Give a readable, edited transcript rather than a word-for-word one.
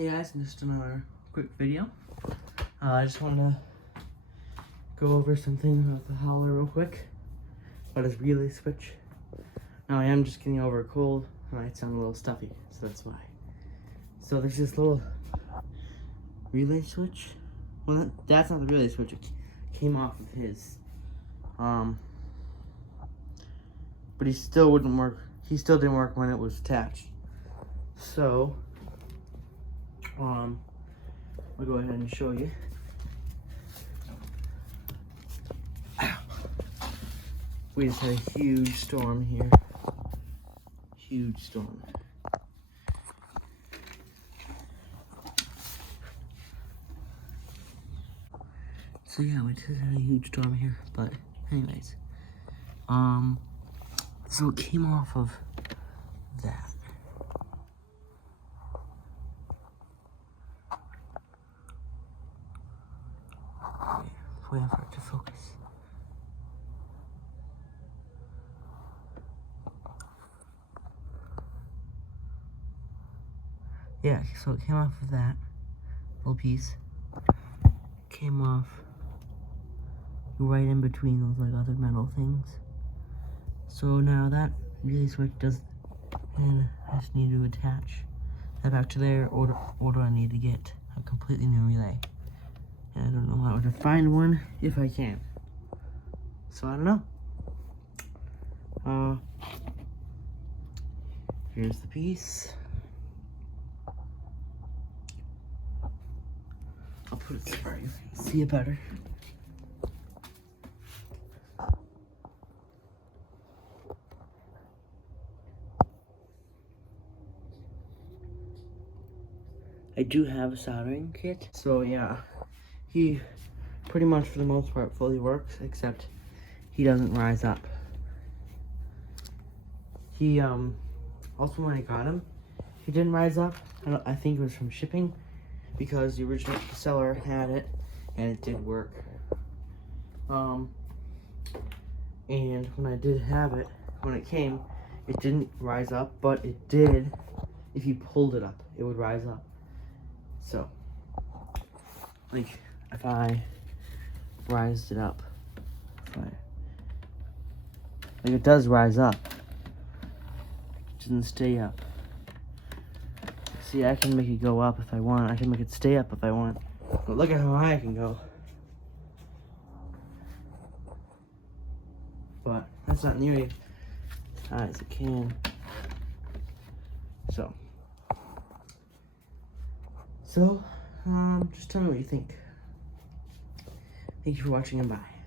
Hey guys, just another quick video. I just wanted to go over something with the howler real quick about his relay switch. Now I am just getting over a cold and I sound a little stuffy, so that's why. So there's this little relay switch. Well, that's not the relay switch. It came off of his. But he still wouldn't work. He still didn't work when it was attached. So I'll go ahead and show you. Ow. We just had a huge storm here. Huge storm. So yeah, we just had a huge storm here, but anyways. So it came off of that. Waiting for it to focus. Yeah, so it came off of that little piece. Came off right in between those like other metal things. So now that relay switch does, and I just need to attach that back to there, or do I need to get a completely new relay? And I don't know how to find one if I can. So I don't know. Here's the piece. I'll put it there so you can see it better. I do have a soldering kit, so yeah, he pretty much for the most part fully works, except he doesn't rise up. He also when I got him, he didn't rise up. I think it was from shipping, because the original seller had it and it did work. And when I did have it, when it came, it didn't rise up, but it did. If you pulled it up, it would rise up. So, like, if I rised it up, like it does rise up, it doesn't stay up. See, I can make it go up if I want. I can make it stay up if I want. But look at how high I can go. But that's not nearly as high as it can. So, just tell me what you think. Thank you for watching and bye.